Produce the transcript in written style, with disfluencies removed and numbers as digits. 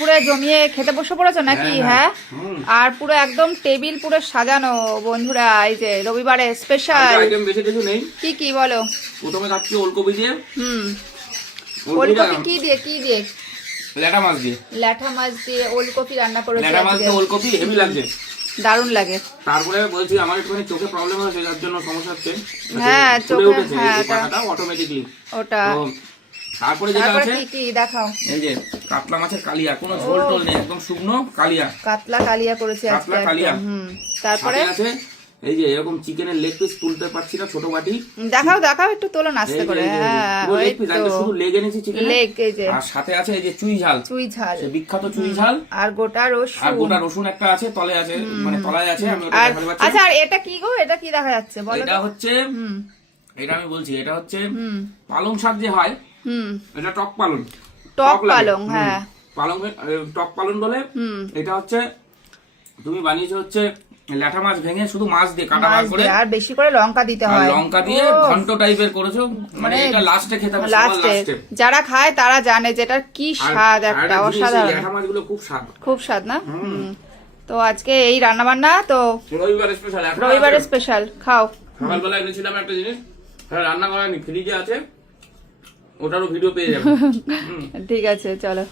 পুরো জমিয়ে খেতে বসে পড়েছো নাকি? হ্যাঁ, আর পুরো একদম টেবিল পুরো সাজানো বন্ধুরা। এই যে রবিবারে স্পেশাল আইটেম বেশি কিছু নেই। কি কি বলো? প্রথমে খাচ্ছি ওলকপি দিয়ে। ওলকপি কি দিয়ে? কি দিয়ে? ল্যাটা মাছ দিয়ে। ল্যাঠা মাছ দিয়ে ওলকপি রান্না করেছি। ল্যাটা মাছ দিয়ে ওলকপি হেভি লাগছে, দারুণ লাগে। তারপরে বলছি আমার একটুখানি চোখে প্রবলেম হয়েছে, যার জন্য সমস্যা হচ্ছে। হ্যাঁ, চোখে, হ্যাঁ, পাখাটা অটোমেটিকলি ওটা। তারপরে যেটা আছে কি কি দেখাও? এই যে কাতলা মাছের কালিয়া, কোনো ঝোল টোল নেই, একদম শুকনো কালিয়া। কাতলা কালিয়া করেছি আজকে। কাতলা কালিয়া। তারপরে আছে এই যে এরকম চিকেনের লেগ পিস, তুলতে পারছি না, ছোট বাটি। দেখাও দেখাও, একটু তোলো নাস্তে করে। হ্যাঁ, পুরো লেগ পিস, আমি শুধু লেগ এনেছি চিকেন লেগ। এই যে আর সাথে আছে এই যে চুই ঝাল। চুই ঝাল, সে বিখ্যাত চুই ঝাল। আর গোটা রসুন। আর গোটা রসুন একটা আছে, তলে আছে, মানে তলায় আছে, আমি ওটা দেখাতে পাচ্ছি। আচ্ছা, আর এটা কি গো? এটা কি দেখা যাচ্ছে বলো? এটা হচ্ছে, এটা আমি বলছি, এটা হচ্ছে পালং শাক যে হয়, এটা টক পালং। টক পালং, হ্যাঁ, পালং, টক পালং বলে। এটা হচ্ছে তুমি বানিয়েছো হচ্ছে ল্যাঠা মাছ ভেঙে শুধু মাছ দিয়ে কাটা মাছ করে, আর বেশি করে লঙ্কা দিতে হয়। লঙ্কা দিয়ে ঘন্ট টাইপের করেছো, মানে এটা লাস্টে খেতে হবে, লাস্টে। যারা খায় তারা জানে যেটা কি স্বাদ, একটা অসাধারণ। ল্যাঠা মাছগুলো খুব স্বাদ, খুব স্বাদ না? তো আজকে এই রান্না বান্না তো রবিবারে স্পেশাল। রবিবারে স্পেশাল। খাও। সকালবেলা এনেছিলাম একটা জিনিস, রান্না করা ফ্রিজে আছে, ওটারও ভিডিও পেয়ে যাবে। ঠিক আছে, চলো।